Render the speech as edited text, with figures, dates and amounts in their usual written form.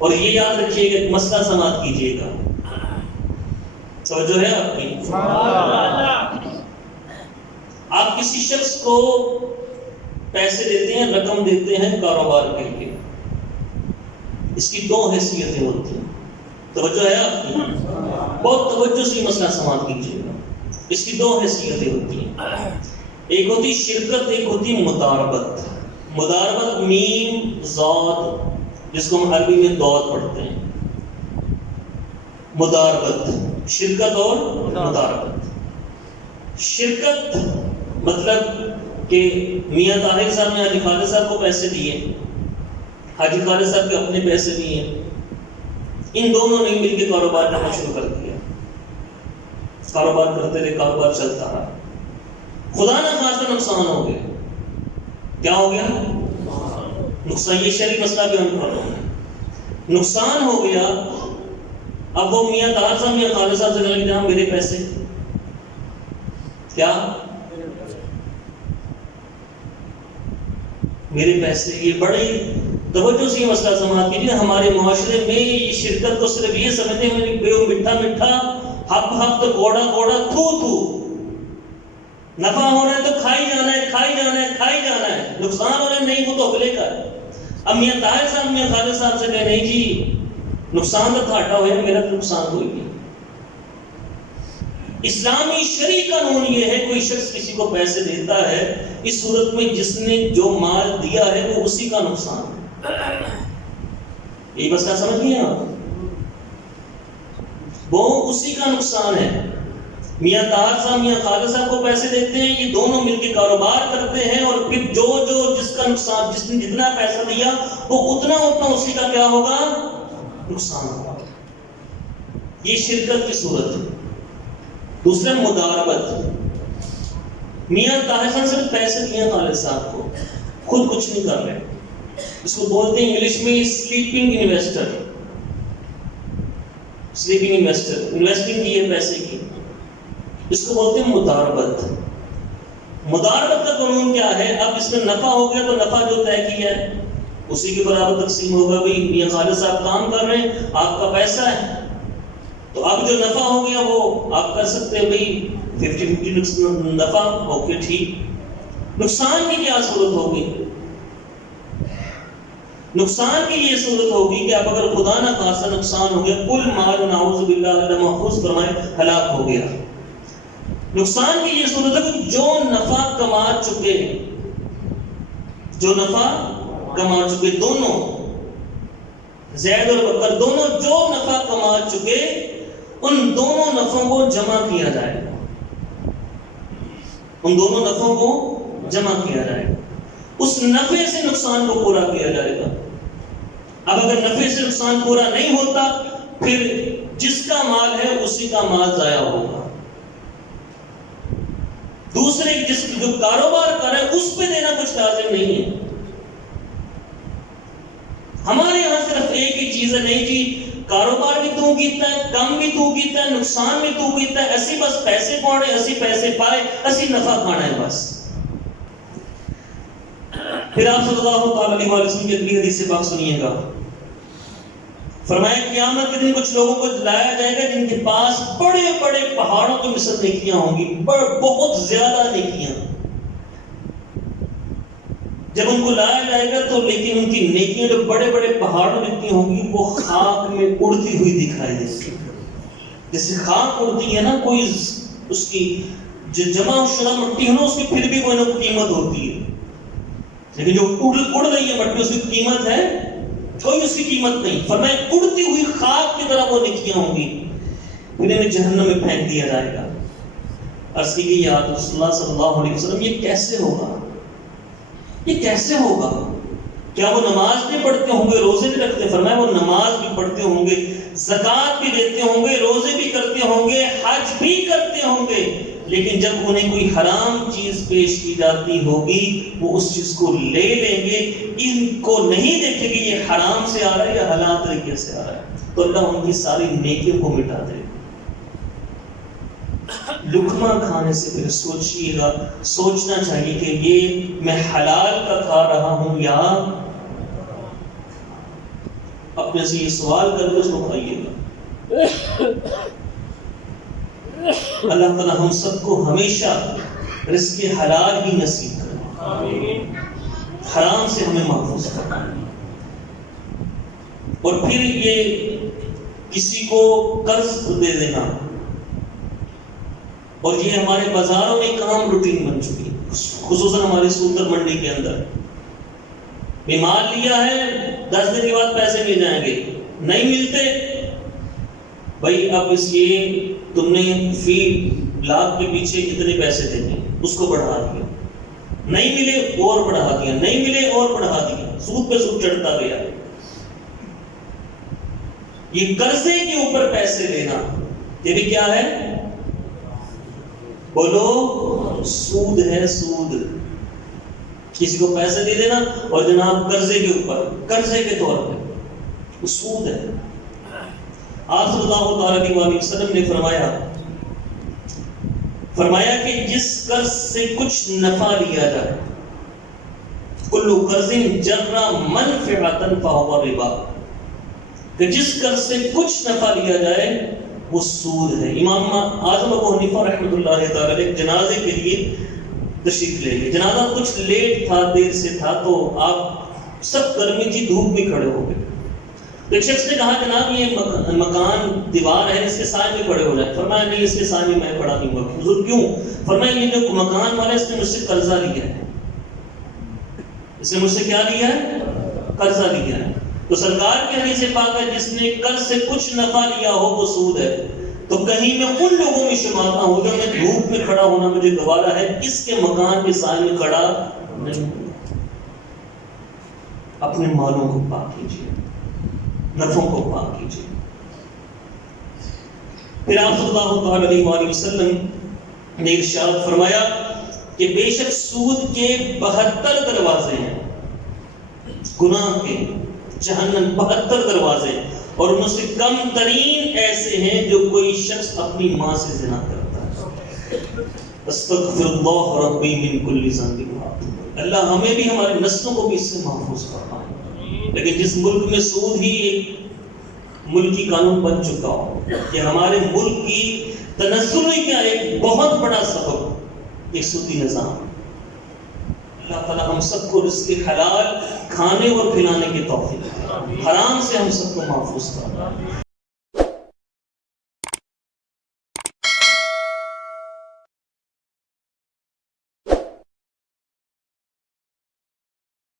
اور یہ یاد رکھیے کہ مسئلہ سماعت کیجیے گا. توجہ ہے آپ کی؟ آپ کسی شخص کو پیسے دیتے ہیں، رقم دیتے ہیں کاروبار کے لیے، اس کی دو حیثیتیں ہوتی ہیں. توجہ ہے آپ کی؟ بہت توجہ سے مسئلہ سماعت کیجیے گا. اس کی دو حیثیتیں ہوتی ہیں، ایک ہوتی شرکت، ایک ہوتی مداربت. مداربت میم ضاد، جس کو ہم عربی میں دود پڑھتے ہیں. مداربت شرکت اور مداربت. شرکت مطلب کہ میاں طاہر صاحب نے حاجی خالد صاحب کو پیسے دیے، حاجی خالد صاحب کے اپنے پیسے دیے، ان دونوں نے مل کے کاروبار کرنا شروع کر دیا. کاروبار کرتے رہے، کاروبار چلتا رہا. خدا نہ خاصا نقصان ہو گیا. کیا ہو گیا؟ نقصان. یہ شرعی مسئلہ بھی ہم پڑھ رہے ہیں. نقصان ہو گیا. اب وہ میاں طاہر صاحب میاں خالد صاحب سے کہنے لگے میرے پیسے. کیا؟ میرے پیسے. یہ بڑی توجہ سے یہ مسئلہ سماعت کیجیے. ہمارے معاشرے میں یہ شرکت کو صرف یہ سمجھتے ہیں میٹھا میٹھا، ہپ ہپ تو گوڑا گوڑا، تھو تھو. نفع ہو رہا ہے تو کھائی جانا ہے، کھائی جانا ہے، کھائی جانا ہے. نقصان ہو رہا ہے نہیں، وہ تو اگلے کا ہے. اب میاں طاہر صاحب میاں خالد صاحب سے کہے نہیں جی نقصان تو گھاٹا ہو ہے، میرا تو نقصان کوئی نہیں. اسلامی شرعی قانون یہ ہے کوئی شخص کسی کو پیسے دیتا ہے، اس صورت میں جس نے جو مال دیا ہے وہ اسی کا نقصان ہے. یہ مسئلہ سمجھ گئے آپ؟ وہ اسی کا نقصان ہے. میاں طاہر صاحب میاں خالد صاحب کو پیسے دیتے ہیں، یہ دونوں مل کے کاروبار کرتے ہیں، اور پھر جو جس کا نقصان، جس نے جتنا پیسہ دیا وہ اتنا اسی کا کیا ہوگا؟ نقصان ہوگا. یہ شرکت کی صورت ہے. دوسرا مداربت. میاں طاہر صاحب صرف پیسے دیے خالد صاحب کو، خود کچھ نہیں کر رہے. اس کو بولتے ہیں انگلش میں sleeping investor. Sleeping investor, investing کی ہے پیسے کی، اس کو بولتے ہیں مداربت. مداربت کا قانون کیا ہے؟ اب اس میں نفع ہو گیا تو نفع جو طے کیا ہے اسی کے برابر تقسیم ہوگا. بھائی میاں خالد صاحب کام کر رہے ہیں، آپ کا پیسہ ہے، تو اب جو نفع ہو گیا وہ آپ کر سکتے ہیں بھائی 50-50 نفع. اوکے ٹھیک. نقصان کی کیا صورت ہوگی؟ نقصان کی یہ صورت ہوگی کہ اب اگر خدا نہ خاصا نقصان ہو گیا، کل مال نعوذ باللہ اللہ محفوظ فرمائے ہلاک ہو گیا. نقصان کی یہ صورت ہے کہ جو نفع کما چکے، جو نفع کما چکے، دونوں زید اور بکر دونوں جو نفع کما چکے، ان دونوں نفعوں کو جمع کیا جائے گا. ان دونوں نفعوں کو جمع کیا جائے گا. اس نفع سے نقصان کو پورا کیا جائے گا. اب اگر نفع سے نقصان پورا نہیں ہوتا، پھر جس کا مال ہے اسی کا مال ضائع ہوگا. دوسرے جس جو کاروبار کر رہا ہے اس پہ دینا کچھ لازم نہیں ہے. ہمارے یہاں صرف ایک ہی چیز ہے، نہیں جی کاروبار بھی تو کیتا ہے، کم بھی تو کیتا ہے، نقصان بھی تو کیتا ہے، اسی بس پیسے پاڑے، اسی پیسے پائے، اسی نفع کھانا ہے بس. پھر آپ صلی اللہ علیہ وسلم کی اگلی حدیث سے پاک سنیے گا. فرمایا قیامت کے دن کچھ لوگوں کو لایا جائے گا جن کے پاس بڑے بڑے پہاڑوں کی مثل نیکیاں ہوں گی، بہت زیادہ نیکیاں. جب ان کو لایا جائے گا تو لیکن ان کی نیکیاں جو بڑے بڑے پہاڑوں جتنی ہوں گی وہ خاک میں اڑتی ہوئی دکھائی دے گی. جیسے خاک اڑتی ہے نا، کوئی اس کی جو جمع شدہ مٹی ہے نا اس کی پھر بھی کوئی نہ کوئی قیمت ہوتی ہے، لیکن جو اڑ رہی ہے مٹی اس کی قیمت ہے؟ کوئی اس کی قیمت نہیں. فرمایا اڑتی ہوئی خاک کی طرح وہ نیکیاں ہوں گی، پھر انہیں جہنم میں پھینک دیا جائے گا. عرض کی گئی یا رسول اللہ صلی اللہ علیہ وسلم یہ کیسے ہوگا؟ یہ کیسے ہوگا؟ کیا وہ نماز بھی پڑھتے ہوں گے، روزے بھی رکھتے؟ فرمایا وہ نماز بھی پڑھتے ہوں گے، زکوٰۃ بھی دیتے ہوں گے، روزے بھی کرتے ہوں گے، حج بھی کرتے ہوں گے، لیکن جب انہیں کوئی حرام چیز پیش کی جاتی ہوگی وہ اس چیز کو لے لیں گے، ان کو نہیں دیکھیں گے یہ حرام سے آ رہا ہے یا حلال طریقے سے آ رہا ہے، تو اللہ ان کی ساری نیکیوں کو مٹا دے گا. لقمہ کھانے سے پھر سوچئے گا، سوچنا چاہیے کہ یہ میں حلال کا کھا رہا ہوں یا اپنے سے یہ سوال کر کے اس کو کھائیے گا۔ اللہ تعالی ہم سب کو ہمیشہ رزق حلال ہی نصیب کرے، حرام سے ہمیں محفوظ کرے۔ اور پھر یہ کسی کو قرض دے دینا، اور یہ ہمارے بازاروں میں ایک عام روٹین بن چکی ہے، خصوصاً ہماری سوتر منڈی کے اندر۔ مال لیا ہے، 10 دن کے بعد پیسے مل جائیں گے، نہیں ملتے بھائی اب اس یہ تم نے فی لاکھ کے پیچھے اتنے پیسے دینے، اس کو بڑھا دیا، نہیں ملے اور بڑھا دیا، نہیں ملے اور بڑھا دیا، سود پہ سود چڑھتا گیا۔ یہ قرضے کے اوپر پیسے لینا یہ بھی کیا ہے؟ بولو، سود ہے، سود۔ کسی کو پیسے دے دینا اور جناب قرضے کے اوپر، قرضے کے طور پہ، وہ سود ہے۔ آپ صلی اللہ تعالی علیہ وسلم نے فرمایا کہ جس قرض سے کچھ نفع لیا جائے، کل قرض جر منفعۃ فہو ربا، کہ جس قرض سے کچھ نفع لیا جائے وہ سود ہے۔ امام اعظم ابو حنیفہ رحمۃ اللہ تعالی علیہ جنازے کے لیے تشریف لے گئے، جنازہ کچھ لیٹ تھا، دیر سے تھا، تو آپ سب گرمی تھی، دھوپ میں کھڑے ہو گئے۔ ایک شخص نے کہا جناب یہ مکان دیوار ہے، اس کے سائے میں کھڑے ہو جائے۔ فرمایا نہیں، اس کے سائے میں میں کھڑا نہیں ہوں گا۔ حضور کیوں؟ فرمایا یہ جو مکان والا ہے اس نے مجھ سے قرضہ لیا ہے، اس نے مجھ سے کیا لیا ہے؟ قرضہ لیا ہے۔ تو سرکار کے حدیث پاک ہے جس نے قرض سے کچھ نفع لیا ہو وہ سود ہے۔ تو کہیں میں ان لوگوں میں شمار نہ ہو جا، میں دھوپ میں کھڑا ہونا مجھے گوارا ہے، اس کے مکان کے سائے میں کھڑا نہیں۔ اپنے مالوں کو پاک کیجیے، نفعوں کو پاک کیجیے۔ پھر آپ صلی اللہ علیہ وآلہ وسلم نے ارشاد فرمایا کہ بے شک سود کے 72 دروازے ہیں، گناہ کے، جہنم 72 دروازے، اور ان سے کم ترین ایسے ہیں جو کوئی شخص اپنی ماں سے زنا کرتا ہے۔ استغفر اللہ ربی من کل ذنب۔ اللہ ہمیں بھی ہمارے نسلوں کو بھی اس سے محفوظ فرمائے۔ لیکن جس ملک میں سود ہی ایک ملکی قانون بن چکا ہو، کہ ہمارے ملک کی تنزلی کا ایک بہت بڑا سبب ایک سودی نظام۔ اللہ تعالیٰ ہم سب کو رزق حلال کھانے اور کھلانے کی توفیق دے، حرام سے ہم سب کو محفوظ کرنا۔